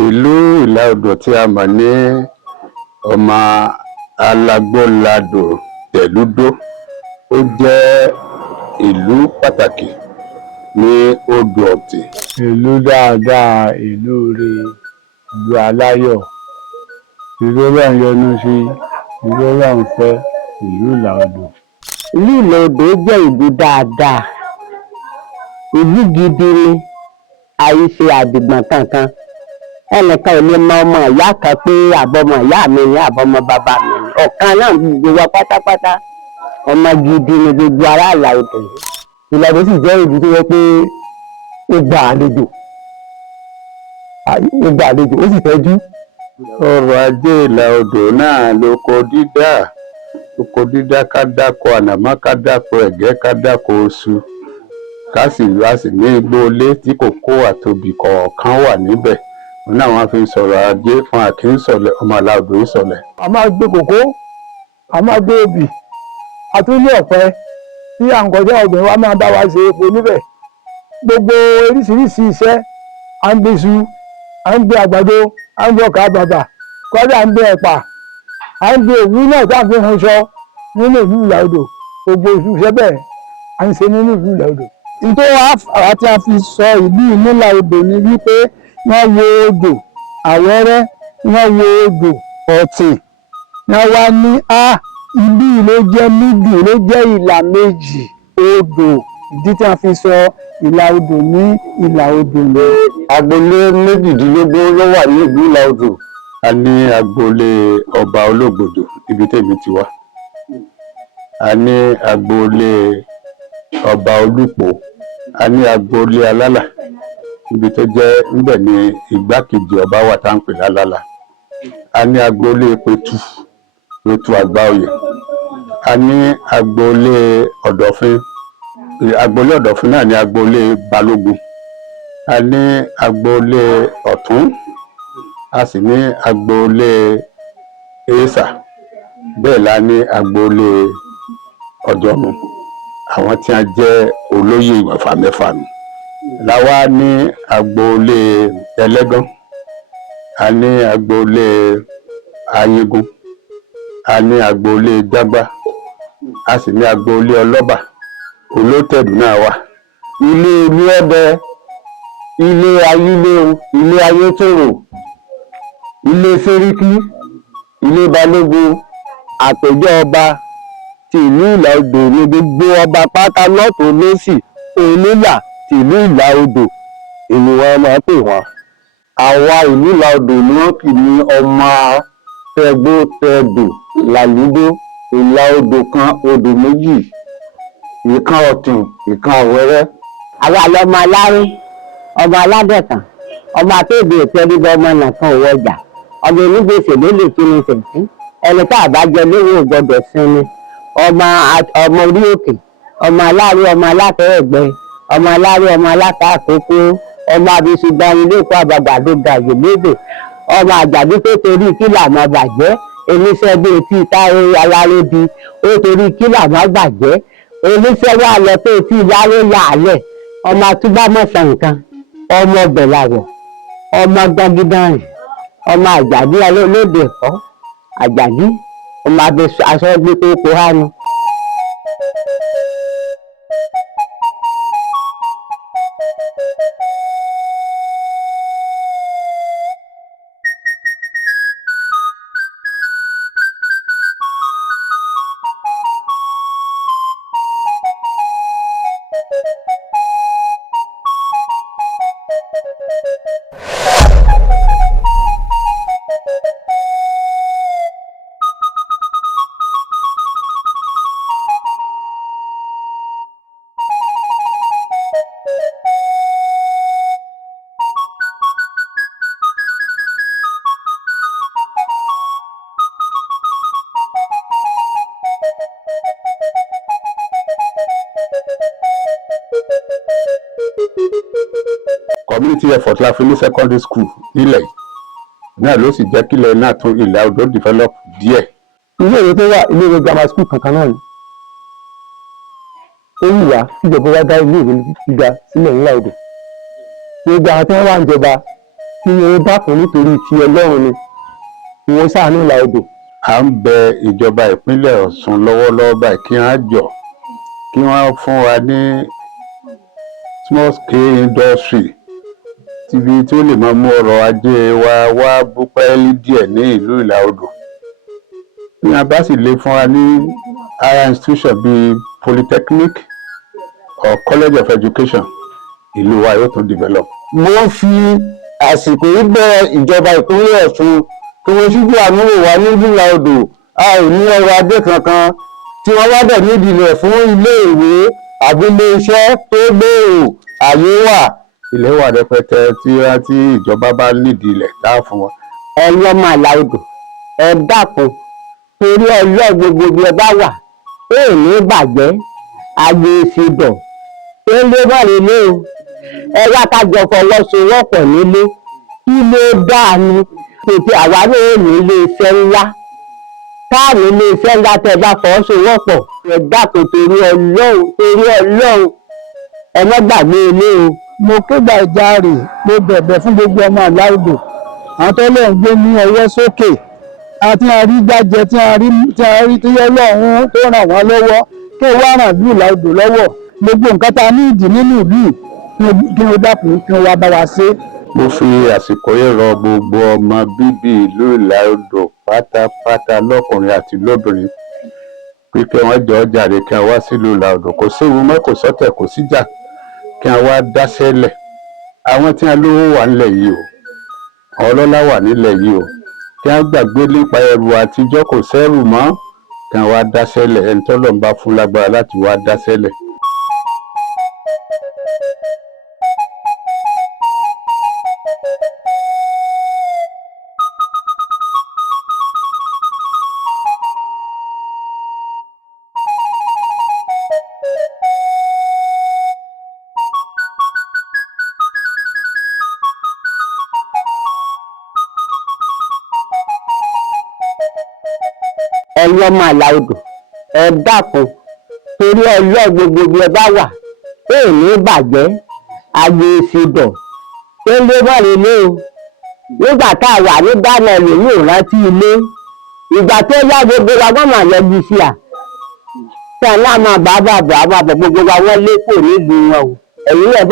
Ìlú Ìlà Odò tí a mọ̀ ní ọmọ alágbóladò tẹ̀lúdó, ó jẹ́ ìlú pàtàkì ní odò Ọ̀tìn. Ìlú dáadáa, ìlú ire, ìlú aláyọ̀, ìlú Ọlọ́run yọ́nú sí, ìlú Ọlọ́run fẹ́, ìlú Ìlà Odò. Ìlú Ìlà Odò jẹ́ ìlú dáadáa, ìlú gidi ni, àìṣe àdìgbọ̀n kankan. Ẹnìkan ò lè mọ ọmọ ìyá kan pé àbọ̀mọ ìyá mi ni àbọ̀mọ bàbá mi ni. Ọ̀kan náà gbogbo wa pátápátá, ọmọ gidi ni gbogbo ará Ìlà Odò yìí. Ìlà Odò sì jẹ́ ìlú tó yẹ pé ó gba àlejò, ó sì fẹ́jú. Ọrọ̀ ajé Ìlà Odò náà lóko dídá, ká dáko ànàmọ́, ká dáko ẹ̀gẹ́, ká dáko iṣu, ká sì ní igbóolé tí kòkó àtobì kọ̀ọ̀kan wà níbẹ̀. Wọn náà wọ́n fi ń sọ̀rọ̀ ajé fún Akínsọ̀lẹ̀, ọmọ Ìlà Odò Ìsọ̀lẹ̀. A máa gbé kòkó, a máa gbé obì, a tún ní ọ̀pẹ tí à ń kọjá ọ̀gbìn wa máa bá wa ṣe epo níbẹ̀. Gbogbo oríṣiríṣi iṣẹ́, à ń gbé iṣu, à ń gbé àgbàdo, à ń gbé ọkà bàbà, kọ́dà à ń gbé ẹ̀pà, à ń gbé òwú náà tá à ń fi hunṣọ nínú ìlú Ìlà Odò. Gbogbo iṣẹ́ bẹ́ẹ̀ à ń ṣe nínú ìlú Ìlà Odò. Nítorí àwa tí a fi sọ ìlú Ìlà Odò ni wípé wọ́n wo odò Àwẹ́rẹ́, wọ́n wo odò Ọ̀tìn, wọ́n wá ní ìlú ló jẹ́ mídù, ló jẹ́ ìlà méjì odò. Ìdí tí a fi sọ Ìlà Odò ní Ìlà Odò lọ. Agboolé méjìdínlógún ló wà ní ìlú Ìlà Odò. A ní agboolé ọba Ológbòdò ibi tèmi ti wá. A ní agboolé ọba Olúpò. A ní agboolé Alálà ibi tó jẹ́ níbẹ̀ ni igbákejì ọba wà tá à ń pè lálálà. A ní agboolé Pétú Àgbáoyè. A ní agboolé Ọ̀dọ̀fin. Agboolé Ọ̀dọ̀fin náà ní agboolé Balógun. A ní agboolé Ọ̀tún. A sì ní agboolé Èésà. Bẹ́ẹ̀ la ní agboolé Ọ̀jọ̀mú. Àwọn tí a jẹ́ olóyè ìwẹ̀fà mẹ́fà nù. Láwa ní agboolé Ẹlẹ́gán. A ní agboolé Ayégún. A ní agboolé Jágbá. A sì ní agboolé Ọlọ́bà. Olótẹ̀dù náà wà. Ilé ìlú Ọdẹ, ilé Ayíléo, ilé Ayétòrò, ilé Sẹ́ríkí, ilé Balógun, àpèjọ ọba ti ìlú Ìlà Odò ní gbogbo ọba pátá lọ́tùn lósì onílà ti ìlú Ìlà Odò èyí wọn máa pè wọn. Àwa ìlú Ìlà Odò ni wọ́n kì ní ọmọ tẹgbó-tẹdò làlúdó. Ìlà Odò kan odò méjì, ìkan Ọ̀tìn, ìkan Àwẹ́rẹ́. Àwa lọmọ alárí, ọmọ aládẹ̀tàn, ọmọ akéde ìtẹríba, ọmọ nàkan òwò ọjà, ọmọ onígbèsè ló lè kí ni tẹ̀sí, ẹni tá àbájẹ lówó gbọdọ̀ sinmi, ọmọ orí òkè, ọmọ alárí, ọmọ alátẹ̀ẹ̀gbẹ́, ọmọ alárí, ọmọ alátẹ̀ àkókò, ọmọ abisugbani lóko àbàgbàdo gàjò lédè, ọmọ àjàdí tó torí kílà máa bàjẹ́, oníṣẹ́ bíi tí táyé aláròdì ó torí kílà máa bàjẹ́, oníṣẹ́ wà lọ pé tí ìyáwó yàálẹ̀, ọmọ atúbámọ̀sán nǹkan, ọmọ bẹ̀làwọ̀, ọmọ gbàgídárìn, ọmọ àjàdí lóde ẹ̀kọ́, àjàdí ọmọ abẹ aṣọ gbé tó kó hánu. Community effort la fi ní secondary school nílẹ̀ yìí náà ló sì jẹ́ kílẹ̀ náà tún Ìlà Odò develop díẹ̀. Ilé ìwé tó wà, ilé ìwé grammar school kankan náà ni. Ó wù wá kíjọba wá dá ilé ìwé gíga sílẹ̀ ní Ìlà Odò. Gbogbo àwọn tí wọ́n wà ń jọba kí wọ́n dákun nítorí ti Ọlọ́run ni kí wọ́n ṣàánú ìlà odò. À ń bẹ ìjọba ìpínlẹ̀ Ọ̀ṣun lọ́wọ́lọ́wọ́ báyìí kí wọ́n jọ kí wọ́n fún wa ní small scale industry tíbi tí ó lè máa mú ọrọ̀ ajé wa wá búpẹ́lí díẹ̀ ní ìlú ìlà odò. Bí wọ́n bá sì lè fún wa ní higher institution bíi polytechnic or college of education, ìlú wa yóò tún develop. Mo fi àsìkò yìí bẹ ìjọba ìpínlẹ̀ Ọ̀ṣun kí wọ́n ṣíjú àánú wò wá ní ìlà odò. A ò ní ọrọ̀ ajé kankan tí wọ́n wá dẹ̀ nídìí rẹ̀ fún ilé-ìwé àbí ilé-iṣẹ́ tó gbòòrò. Àyè wà. Ilẹ̀ wà rẹpẹtẹ tí ìjọba bá nídìí ilẹ̀ tá fún wọn. Ẹ̀yin ọmọ ìlà odò ẹ dákun torí Ọlọ́run gbogbo bí ẹ bá wà ó ní bàjẹ́ àyè ìfidọ̀ tó lé bọ́ọ̀lù ilé o. Ẹ wá ká jọ fọwọ́sowọ́pọ̀ nílé kí ló dáa ni pèpè àwa náà ní ilé-iṣẹ́ ńlá káàní ilé-iṣẹ́ ńlá tẹ́ bá fọwọ́sowọ́pọ̀ ẹ dákun torí Ọlọ́run ẹ má gbàgbé ilé o. Mo kégbàjarè mo bẹ̀bẹ̀ fún gbogbo ọmọ ìlà odò àwọn tó lè ń gbé ní ọwọ́ sókè àti àrí jájẹ tí Ọlọ́run tó ràn wọ́n lọ́wọ́ kí wọ́n ràn ìlú ìlà odò lọ́wọ́ gbogbo nǹkan tá a ní ìdí nínú ìlú kí wọ́n dákun kí wọ́n wá bá wa ṣe. Mo fi àsìkò yìí rọ gbogbo ọmọ bíbí ìlú ìlà odò pátápátá lọ́kùnrin àti lóbìnrin pé kí wọ́n jọ jàre kí wọ́n wá sílùú ìlà odò. Kò séwu mọ́, kò sọ́tẹ̀, kò síjà, kí wọ́n wá dáṣẹ́lẹ̀. Àwọn tí wọ́n lówó wà nílẹ̀ yìí o, ọlọ́lá wà nílẹ̀ yìí o, kí wọ́n gbàgbé nípa ẹrù àtijọ́, kò sẹ́rù mọ́, kí wọ́n wá dáṣẹ́lẹ̀. Ẹni tọ́lọ́run bá fún lágbára láti wá dáṣẹ́lẹ̀. Ẹ̀yin ọmọ ìlà odò ẹ dákun torí Ọlọ́run gbogbo bí ẹ bá wà ó ní bàjẹ́ àyè ìfidọ̀ tó lé bọ́ọ̀lù ilé o. Nígbà tá a wà ní dáná ẹlòmí ò rántí ilé ìgbà tó yá gbogbo wa gbọ́n máa yọjú sí à tí a náà máa bá gbogbo wa wọ́n lé kò nílùú wọn o. Ẹ̀yin ẹ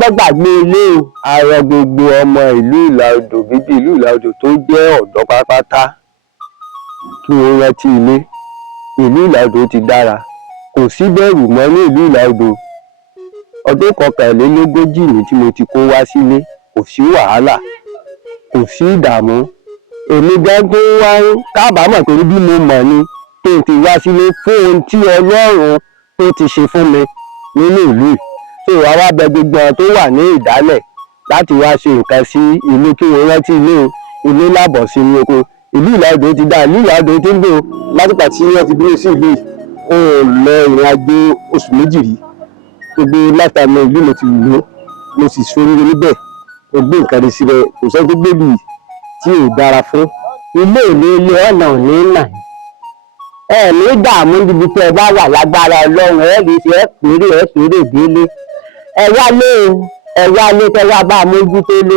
bẹ́ gbàgbé ilé o. Àrọ gbogbo ọmọ ìlú ìlà odò bíbí ìlú ìlà odò tó jẹ́ ọ̀dọ́ pátápátá kí wọ́n rántí ilé. Ìlú ìlà odò ti dára, kò sí bẹ̀rù mọ́ ní ìlú ìlà odò. Ọdún 41 ni tí mo ti kó wá sílé, kò sí wàhálà, kò sí ìdààmú. Èmi gẹ́gẹ́ wá kábàámọ̀ torí bí mo mọ̀ ni kí n ti wá sílé fún ohun tí Ọlọ́run tó ti ṣe fún mi nínú ìlú yìí. So àwa bẹ̀ gbogbo àwọn tó wà ní ìdálẹ̀ láti wá ṣe nǹkan sí ilé kí wọ́n rántí ilé o. Ilé lábọ̀ sí ní oko. Ìlú ìlà odò ti dá, ìlú ìlà odò ti ń gbò látìgbà tí wọ́n ti bílé sí ìlú yìí. Ó lọ ìrìn àjò oṣù 2 rí. Gbogbo látàmú ìlú mo ti lò mo sì ṣoríire níbẹ̀. Mo gbé nǹkan rí síbẹ̀, kò sọ tó gbébì tí ò dára fún. Ilé ọ̀nà ò ní nà ẹ ní dààmú níbi tí ẹ bá wà lágbára Ọlọ́run ẹ rí sí ẹ péré délé. Ẹ wálé tẹ wá bá mójútó lé.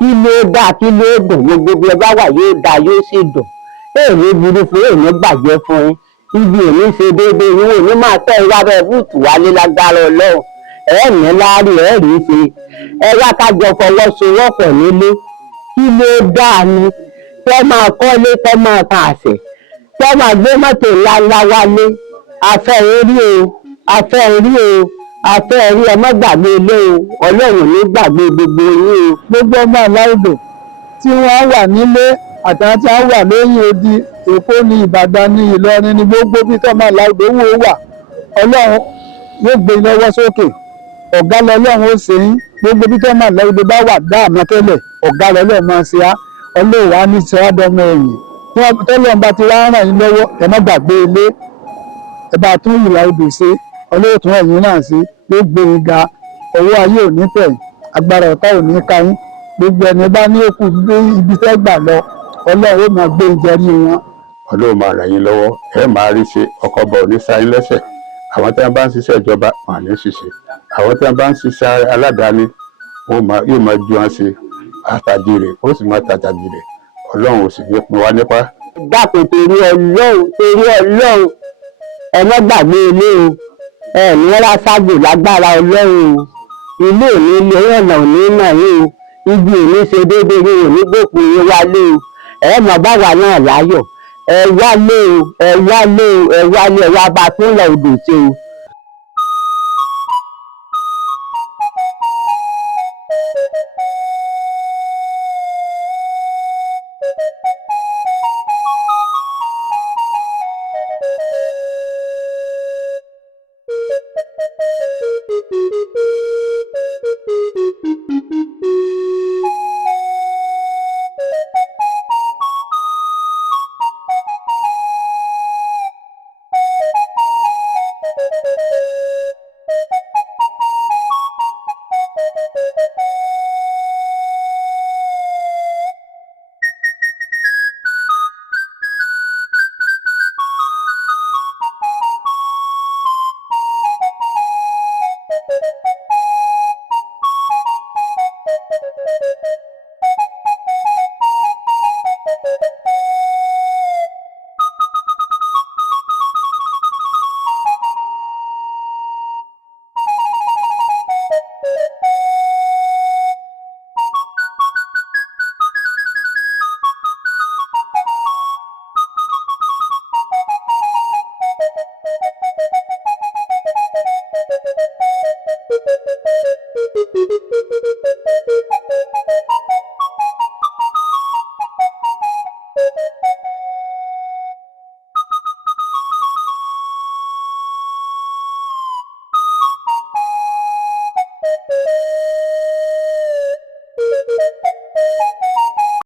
Kí ló dáa kí ló dùn gbogbo bí ẹ bá wà yóò dáa yóò sì dùn. Èmi burú fún èmi bàjẹ́ fún yín. Ibi èmi ṣe déédéé yín ò ní máa tẹ́ ìwà bẹ́ẹ̀ bùtù wálé lágbára Ọlọ́run. Ẹ ní láárí ẹ rí ṣe. Ẹ wá ká jọ fọwọ́sowọ́pọ̀ nílé. Kí ló dáa ni tẹ́ máa kọ́lé tẹ́ máa kan àṣẹ. Tẹ́ máa gbé mọ́tò ńláńlá wálé. Afẹ́ rí ẹ má gbàgbé ilé o. Ọlọ́run ní gbàgbé gbogbo yín o. Gbogbo ọmọ ìlà odò tí wọ́n wà nílé àtàwọn tí wọ́n wà lẹ́yìn odi Èkó ní Ìbàdàn ní Ìlọrin ní gbogbo bí tọ́mọ ìlà odò wò wà Ọlọ́run yóò gbé lọ́wọ́ sókè. Ọ̀gá lọ́lọ́run ó ṣe yín gbogbo bí tọ́mọ ìlà odò bá wà dáàmú tẹ́lẹ̀ ọ̀gá lọ́lọ́run máa ṣe á. Ọlọ́run wá ní sọ́dọ̀mọ ẹ̀yìn tọ́lọ́run bá ti wá ràn yín lọ́wọ́ ẹ má gbàgbé ilé ẹ bá tún ìlà odò ṣe Ọlọ́run tún ẹ̀yìn náà ṣe yóò gbé yín ga. Ọwọ́ ayé ò ní tẹ̀ agbára ọ̀tá ò ní ká yín. Gbogbo ẹni bá ní òkú gbé ibi tẹ́ gbà lọ Ọlọ́run ó máa gbé ìjẹrí wọn. Ọlọ́run máa ràn yín lọ́wọ́, ẹ máa rí ṣe, ọkọ̀ bọ̀ ní sáyín lẹ́sẹ̀. Àwọn tí wọ́n bá ń ṣiṣẹ́ ìjọba wọn ní ṣiṣẹ́, àwọn tí wọ́n bá ń ṣiṣẹ́ aládàáni yóò máa ju wọn ṣe. àtàjèrè ó sì máa tàjàjèrè ọlọ́run ò sì ní pin wá nípa. dákun torí ọlọ́run ẹ má gbàgbé ilé o ẹ ní ráságbò lágbára ọlọ́run o ilé òní ilé ọ̀nà òní náà yìí o ibi òní ṣe déédéé ní òní gbòkú yín wálé o ẹ mọ̀ báwa náà láyọ̀ ẹ wálé o ẹ wá bá tún lọ odò ṣe o